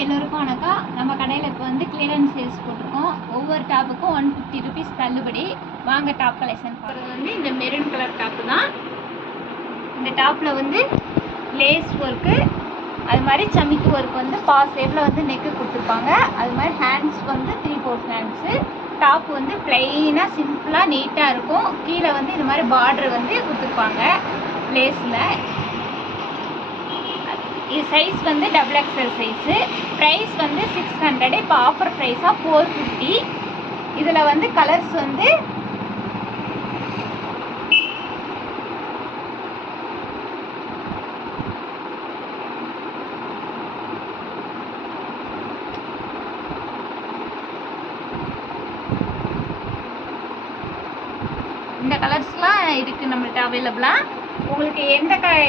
எல்லோருக்கும் வணக்கம். நம்ம கடையில் இப்போ வந்து கிளியரன்ஸ் சேல்ஸ் போட்டிருக்கோம். ஒவ்வொரு டாப்புக்கும் 150 ருபீஸ் தள்ளுபடி. வாங்க டாப் கலெக்ஷன் போகிறது வந்து இந்த மெரூன் கலர் டாப்பு தான். இந்த டாப்பில் வந்து லேஸ் ஒர்க்கு, அது மாதிரி சமிக்கு ஒர்க் வந்து பாஸ் ஷேப்பில் வந்து நெக்கு கொடுத்துருப்பாங்க. அது மாதிரி ஹேண்ட்ஸ் வந்து 3/4 ஹேண்ட்ஸு. டாப் வந்து பிளெயினாக சிம்பிளாக நீட்டாக இருக்கும். கீழே வந்து இந்த மாதிரி பார்டர் வந்து கொடுத்துருப்பாங்க லேஸில். இது சைஸ் வந்து XXL சைஸு. ப்ரைஸ் வந்து 600. இப்போ ஆஃபர் ப்ரைஸாக 450. இதில் வந்து கலர்ஸ் வந்து இந்த கலர்ஸ்லாம் இருக்குது நம்மள்ட்ட அவைலபிளாக. உங்களுக்கு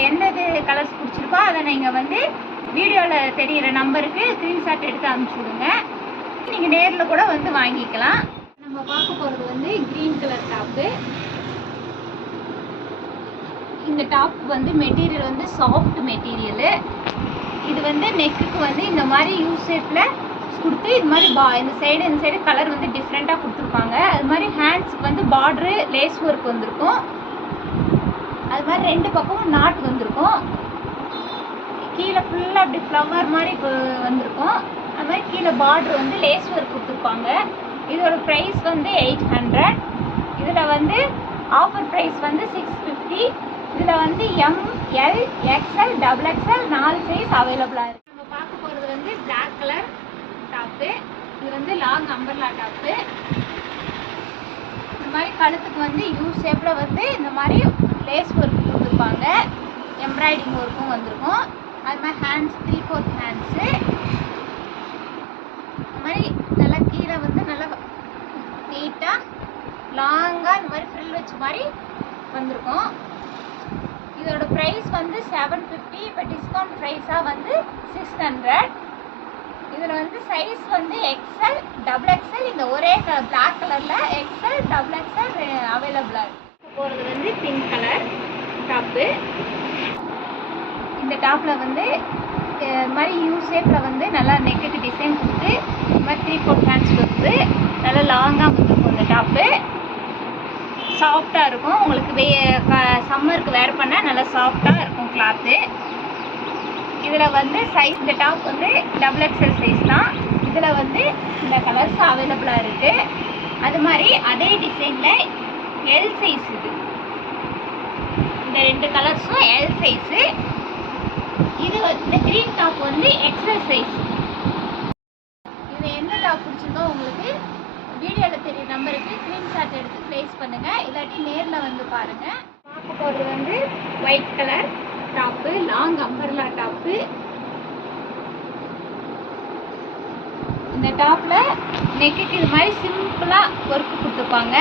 எந்தது கலர்ஸ் பிடிச்சிருக்கோ அதை நீங்கள் வந்து வீடியோவில் தெரிகிற நம்பருக்கு ஸ்க்ரீன்ஷாட் எடுத்து அனுப்பிச்சுடுங்க. நீங்கள் நேரில் கூட வந்து வாங்கிக்கலாம். நம்ம பார்க்க போகிறது வந்து க்ரீன் கலர் டாப்பு. இந்த டாப் வந்து மெட்டீரியல் வந்து சாஃப்ட் மெட்டீரியலு. இது வந்து நெக்குக்கு வந்து இந்த மாதிரி யூ ஷேப்பில் கொடுத்து இது மாதிரி இந்த சைடு கலர் வந்து டிஃப்ரெண்ட்டாக கொடுத்துருப்பாங்க. அது மாதிரி ஹேண்ட்ஸுக்கு வந்து பார்ட்ரு லேஸ் ஒர்க் வந்திருக்கும். அது மாதிரி 2 பக்கமும் நாட் வந்திருக்கும். கீழே ஃபுல்லாக அப்படி ஃப்ளவர் மாதிரி வந்திருக்கும். அது மாதிரி கீழே பார்ட்ரு வந்து லேஸ் ஒர்க் கொடுத்துருப்பாங்க. இதோட ப்ரைஸ் வந்து 800. இதில் வந்து ஆஃபர் ப்ரைஸ் வந்து 650. இதில் வந்து ML, XL, XXL 4 சைஸ் அவைலபிளாக இருக்குது. நம்ம பார்க்க போகிறது வந்து பிளாக் கலர் டாப்பு. இது வந்து லாங் அம்பர்லா டாப்பு. இந்த மாதிரி கழுத்துக்கு வந்து யூ ஷேப்பில் வந்து இந்த மாதிரி லேஸ் ஒர்க் கொடுத்துருப்பாங்க. எம்ப்ராய்டிங் ஒர்க்கும் வந்திருக்கும். அது மாதிரி ஹேண்ட்ஸ் 3/4 ஹேண்ட்ஸு. இந்த மாதிரி நல்லா கீழே வந்து நல்லா நீட்டாக லாங்காக இந்த மாதிரி ஃப்ரில் வச்ச மாதிரி வந்திருக்கும். இதோட ப்ரைஸ் வந்து 750. இப்போ டிஸ்கவுண்ட் ப்ரைஸாக வந்து 600. இதில் வந்து சைஸ் வந்து XL, XXL. இந்த ஒரே பிளாக் கலரில் XL, XXL அவைலபிளாக இருக்குது. போகிறது வந்து பிங்க் கலர் டாப்பு. இந்த டாப்பில் வந்து இது மாதிரி யூ ஷேப்பில் வந்து நல்லா நெக்குக்கு டிசைன் கொடுத்து இது மாதிரி 3/4 ஹேண்ட்ஸ் கொடுத்து நல்லா லாங்காக வந்துருக்கும். இந்த டாப்பு சாஃப்டாக இருக்கும். உங்களுக்கு சம்மருக்கு வேர் பண்ணால் நல்லா சாஃப்டாக இருக்கும் கிளாத்து. இதில் வந்து சைஸ் இந்த டாப் வந்து XXL சைஸ் தான். இதில் வந்து இந்த கலர்ஸ் அவைலபிளாக இருக்குது. அது மாதிரி அதே டிசைனில் எல் சைஸ் இது. இந்த 2 கலர்ஸும் எல் சைஸு. இது இந்த க்ரீன் டாப் வந்து XL சைஸ். இது எந்த டாப் பிடிச்சிருந்தோ உங்களுக்கு வீடியோவில் தெரிய நம்பருக்கு ஸ்க்ரீன்ஷாட் எடுத்து ப்ளேஸ் பண்ணுங்கள். இல்லாட்டி நேரில் வந்து பாருங்கள். பார்க்க போகிறது வந்து white colour top, long umbrella top. இந்த டாப்பில் நெக்குக்கு இது மாதிரி சிம்பிளாக ஒர்க்கு கொடுத்துருப்பாங்க.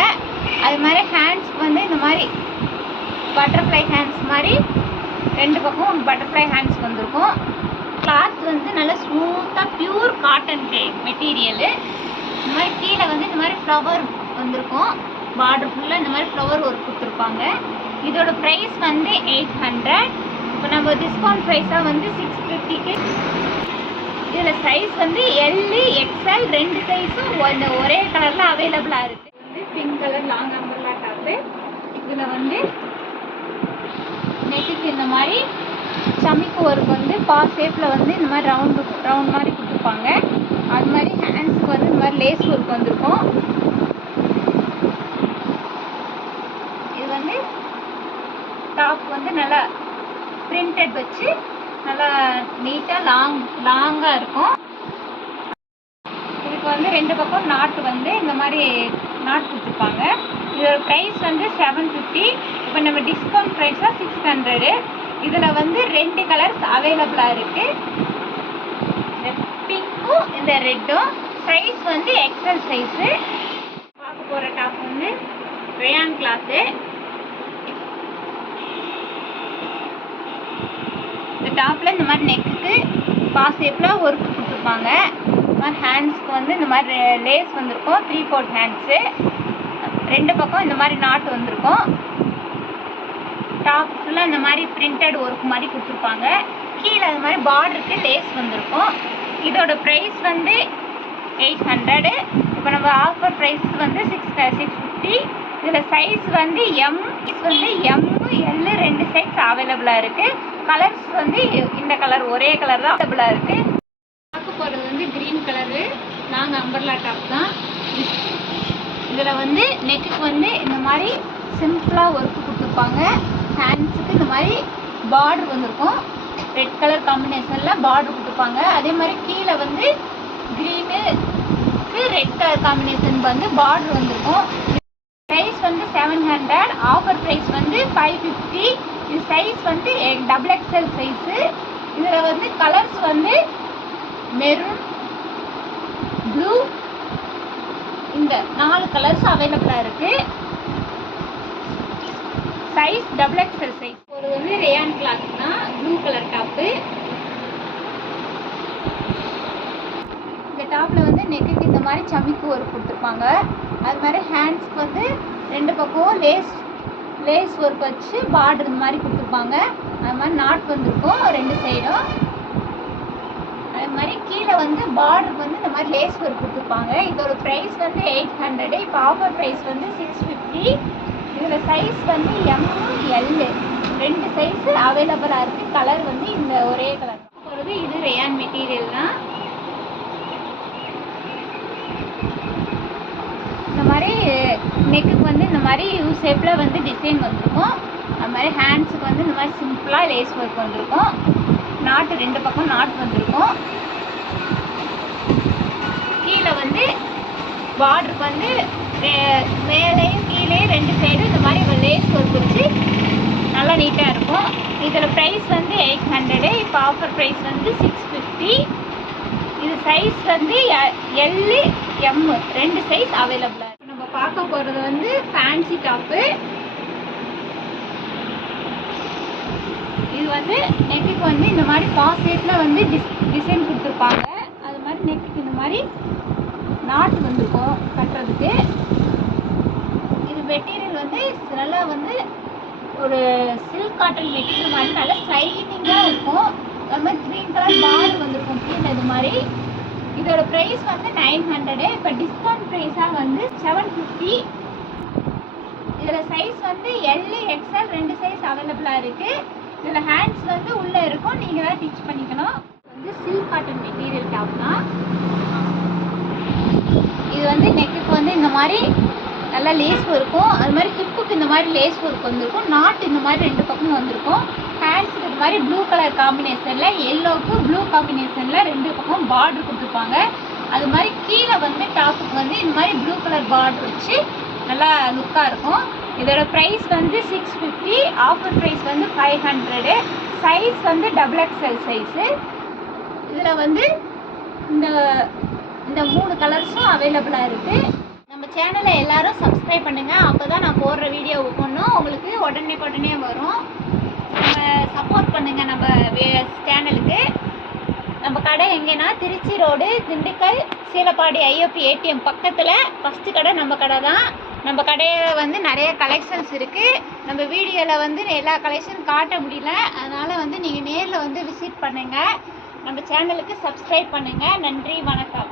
அது மாதிரி ஹேண்ட்ஸ்க்கு வந்து இந்த மாதிரி பட்டர்ஃப்ளை ஹேண்ட்ஸ் மாதிரி 2 பக்கம் பட்டர்ஃப்ளை ஹேண்ட்ஸ் வந்திருக்கும். கிளாத் வந்து நல்லா ஸ்மூத்தாக பியூர் காட்டன் மெட்டீரியலு. இந்த மாதிரி கீழே வந்து இந்த மாதிரி ஃப்ளவர் வந்திருக்கும். பார்டர் ஃபுல்லாக இந்த மாதிரி ஃப்ளவர் ஒர்க் கொடுத்துருப்பாங்க. இதோட ப்ரைஸ் வந்து 800. இப்போ நம்ம டிஸ்கவுண்ட் ப்ரைஸாக வந்து 650க்கு. இதில் சைஸ் வந்து L, XL 2 சைஸும் ஒரே கலரில் அவைலபிளாக இருக்குது. வந்து pink colour long umbrella top. இதில் வந்து நெக்குக்கு இந்த மாதிரி சமிக்கு ஒர்க் வந்து பாஸ் ஷேப்பில் வந்து இந்த மாதிரி ரவுண்ட் மாதிரி கொடுத்துருப்பாங்க. அது மாதிரி ஹேண்ட்ஸுக்கு வந்து இந்த மாதிரி லேஸ் ஒர்க் வந்திருக்கும். இது வந்து டாப் வந்து நல்லா பிரிண்டட் வச்சு நல்லா நீட்டாக லாங்காக இருக்கும். இதுக்கு வந்து 2 பக்கம் நாட்டு வந்து இந்த மாதிரி நாட் கொடுத்துருப்பாங்க. இதோட ப்ரைஸ் வந்து 750. இப்போ நம்ம டிஸ்கவுண்ட் ப்ரைஸாக 600. இதில் வந்து 2 கலர்ஸ் அவைலபிளாக இருக்குது. இந்த பிங்க்கும் இந்த ரெட்டும். சைஸ் வந்து XL சைஸு. பார்க்க போகிற டாப் வந்து ரயான் கிளாத்து. இந்த டாப்பில் இந்த மாதிரி நெக்குக்கு பாஸ் ஷேப்பில் ஒர்க் கொடுத்துருப்பாங்க. இந்த மாதிரி ஹேண்ட்ஸ்க்கு வந்து இந்த மாதிரி லேஸ் வந்திருக்கும். 3/4 ஹேண்ட்ஸு. 2 பக்கம் இந்த மாதிரி நாட்டு வந்திருக்கும். டாப் ஃபுல்லாக இந்த மாதிரி பிரிண்டட் ஒர்க் மாதிரி கொடுத்துருப்பாங்க. கீழே அது மாதிரி பார்டருக்கு லேஸ் வந்திருக்கும். இதோட ப்ரைஸ் வந்து 800. இப்போ நம்ம ஆஃபர் ப்ரைஸ் வந்து 650. இதில் சைஸ் வந்து எம் எல் 2 சைஸ் அவைலபிளாக இருக்குது. கலர்ஸ் வந்து இந்த கலர் ஒரே கலர் தான் அவைலபிளாக இருக்குது. பார்க்க போகிறது வந்து green colour long umbrella top தான். இதில் வந்து நெக்குக்கு வந்து இந்த மாதிரி சிம்பிளாக ஒர்க்கு கொடுத்துருப்பாங்க. ஹேண்ட்ஸுக்கு இந்த மாதிரி பார்டர் வந்திருக்கும். ரெட் கலர் காம்பினேஷனில் பார்டர் கொடுத்துருப்பாங்க. அதே மாதிரி கீழே வந்து க்ரீனுக்கு ரெட் கலர் காம்பினேஷன் வந்து பார்டர் வந்திருக்கும். சைஸ் வந்து 700. ஆஃபர் ப்ரைஸ் வந்து 550. இது சைஸ் வந்து XXL சைஸு. இதில் வந்து கலர்ஸ் வந்து மெரூன், ப்ளூ, இந்த 4 கலர்ஸ் அவைலபிளாக இருக்குது. Size XXL size. ஒரு வந்து ரேயான் கிளாத் தான், ப்ளூ கலர் டாப்பு. இந்த டாப்பில் வந்து நெக்குக்கு இந்த மாதிரி சமிக்கு ஒர்க் கொடுத்துருப்பாங்க. அது மாதிரி ஹேண்ட்ஸ்க்கு வந்து 2 பக்கம் லேஸ் ஒர்க் வச்சு பார்டர் இந்த மாதிரி கொடுத்துருப்பாங்க. அது மாதிரி நாட் வந்திருக்கும் 2 சைடும். அது மாதிரி கீழே வந்து பார்டருக்கு வந்து இந்த மாதிரி லேஸ் ஒர்க் கொடுத்துருப்பாங்க. இதோட ப்ரைஸ் வந்து 800. இப்போ ஆஃபர் ப்ரைஸ் வந்து 650. இதில் சைஸ் வந்து எம் எல் 2 சைஸு அவைலபிளாக இருக்குது. கலர் வந்து இந்த ஒரே கலர் போகிறது. இது ரேயான் மெட்டீரியல் தான். இந்த மாதிரி நெக்குக்கு வந்து இந்த மாதிரி யூ ஷேப்பில் வந்து டிசைன் வந்திருக்கும். அது மாதிரி ஹேண்ட்ஸுக்கு வந்து இந்த மாதிரி சிம்பிளாக லேஸ் ஒர்க் வந்திருக்கும். நாட்டு 2 பக்கம் நாட் வந்திருக்கும். கீழே வந்து பார்டருக்கு வந்து மேலேயும் கீழே 2 சைடும் இந்த மாதிரி லேஸ் ஒர்க் வச்சு நல்லா நீட்டாக இருக்கும். இதில் ப்ரைஸ் வந்து 800. இப்போ ஆஃபர் ப்ரைஸ் வந்து 650. இது சைஸ் வந்து எல் எம் 2 சைஸ் அவைலபிளாக இருக்குது. நம்ம பார்க்க போகிறது வந்து ஃபேன்சி டாப்பு. இது வந்து நெக்குக்கு வந்து இந்த மாதிரி பாக்கெட்டில் வந்து டிசைன் கொடுத்துருப்பாங்க. அது மாதிரி நெக்குக்கு இந்த மாதிரி நாட்டு வந்திருக்கும் கட்டுறதுக்கு. இது மெட்டீரியல் வந்து நல்லா வந்து ஒரு சில்க் காட்டன் மெட்டீரியல் மாதிரி நல்லா ஷைனிங்காக இருக்கும். அது மாதிரி க்ரீன் கலர் பார்டர் வந்திருக்கும் கீழே இது மாதிரி. இதோட ப்ரைஸ் வந்து 900. இப்போ டிஸ்கவுண்ட் ப்ரைஸாக வந்து 750. இதில் சைஸ் வந்து எல் XL 2 சைஸ் அவைலபிளாக இருக்குது. இதில் ஹேண்ட்ஸ் வந்து உள்ளே இருக்கும், நீங்கள் தான் ஸ்டிச் பண்ணிக்கணும். வந்து சில்க் காட்டன் மெட்டீரியல் டாப் தான். இது வந்து நெக்குக்கு வந்து இந்த மாதிரி நல்லா லேஸ் இருக்கும். அது மாதிரி ஹிப்புக்கு இந்த மாதிரி லேஸ் ஒர்க் வந்திருக்கும். நாட் இந்த மாதிரி 2 பக்கமும் வந்திருக்கும். ஹேண்ட்ஸுக்கு இந்த மாதிரி ப்ளூ கலர் காம்பினேஷனில் எல்லோவுக்கு ப்ளூ காம்பினேஷனில் 2 பக்கம் பார்டர் கொடுத்துருப்பாங்க. அது மாதிரி கீழே வந்து டாப்புக்கு வந்து இந்த மாதிரி ப்ளூ கலர் பார்டர் வச்சு நல்லா லுக்காக இருக்கும். இதோட ப்ரைஸ் வந்து 650. ஆஃபர் ப்ரைஸ் வந்து 500. சைஸ் வந்து XXL சைஸு. இதில் வந்து இந்த 3 கலர்ஸும் அவைலபிளாக இருக்குது. நம்ம சேனலை எல்லோரும் சப்ஸ்கிரைப் பண்ணுங்கள். அப்போ தான் நான் போடுற வீடியோ ஒவ்வொன்றும் உங்களுக்கு உடனே வரும். நம்ம சப்போர்ட் பண்ணுங்கள் நம்ம சேனலுக்கு. நம்ம கடை எங்கேனா Trichy road, Dindigul, Seelapadi IOP ATM பக்கத்தில் ஃபஸ்ட்டு கடை நம்ம கடை தான். நம்ம கடையில் வந்து நிறைய கலெக்ஷன்ஸ் இருக்குது. நம்ம வீடியோவில் வந்து எல்லா கலெக்ஷன் காட்ட முடியல. அதனால் வந்து நீங்கள் நேரில் வந்து விசிட் பண்ணுங்கள். நம்ம சேனலுக்கு சப்ஸ்கிரைப் பண்ணுங்கள். நன்றி, வணக்கம்.